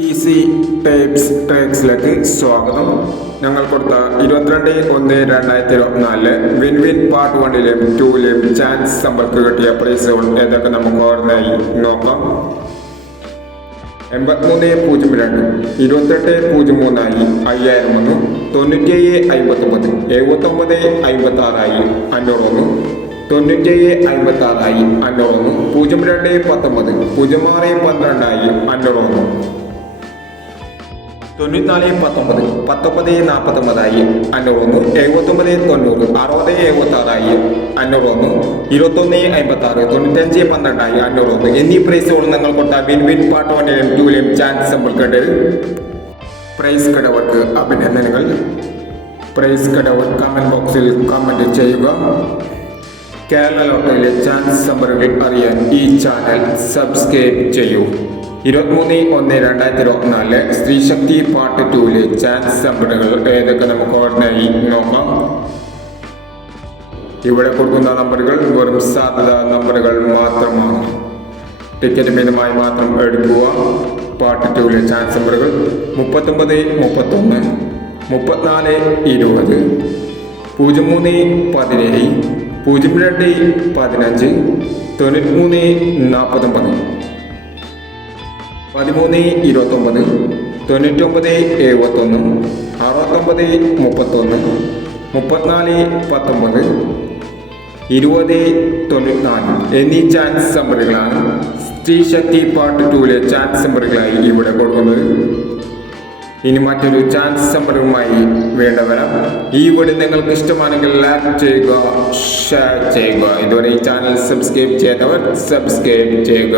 Easy types ട്രാക്സിലേക്ക് സ്വാഗതം. ഞങ്ങൾ കൊടുത്ത 22/1/2024 വിൻ വിൻ പാർട്ട് 1ലെയും 2ലെയും ചാൻസ് സമ്പർക്ക് കിട്ടിയ പ്രൈസുകൾ ഏതൊക്കെ നമുക്ക് ഓർമ്മയായി നോക്കാം. 8302 2803 5000 വന്നു. 9759 7956 501 9756 501 0219 0612 501 9419 1949 501 7990 6076 501 2156 9512 501 എന്നീ പ്രൈസുകൾ നിങ്ങൾ കൊടുത്ത വിൻ വിൻ പാർട്ട് 1ലെയും 2ലെയും ചാൻസ് സമ്പർക്കട്ട് പ്രൈസ് കടവർക്ക് അഭിനന്ദനങ്ങൾ. പ്രൈസ് കടവർ കമന്റ് ബോക്സിൽ കമന്റ് ചെയ്യുക. കേരള ലോട്ടറിയിലെ ചാൻസ് സമ്പറുകൾ അറിയാൻ ഈ ചാനൽ സബ്സ്ക്രൈബ് ചെയ്യൂ. 23/1/2024 സ്ത്രീശക്തി പാർട്ട് 2ലെ ചാൻസ് സമ്പറുകൾ ഏതൊക്കെ നമുക്ക് ഓർമ്മയായി നോക്കാം. ഇവിടെ കൊടുക്കുന്ന നമ്പറുകൾ വെറും സാധ്യത നമ്പറുകൾ മാത്രമാണ്. ടിക്കറ്റ് മിതമായി മാത്രം എടുക്കുക. പാർട്ട് 2ലെ ചാൻസ് നമ്പറുകൾ 39 31 34 20 03 17 02 15 93 49 13 29 99 71 69 31 34 19 20 94 എന്നീ ചാൻസ് നമ്പറുകളാണ് സ്ത്രീശക്തി പാർട്ട് 2ലെ ചാൻസ് നമ്പറുകളായി ഇവിടെ കൊടുക്കുന്നത്. ഇനി മറ്റൊരു ചാൻസ് നമ്പറുമായി വേണ്ടവരാം. ഈ വീഡിയോ നിങ്ങൾക്ക് ഇഷ്ടമാണെങ്കിൽ ലൈക്ക് ചെയ്യുക, ഷെയർ ചെയ്യുക. ഇതുവരെ ഈ ചാനൽ സബ്സ്ക്രൈബ് ചെയ്യാത്തവർ സബ്സ്ക്രൈബ് ചെയ്യുക.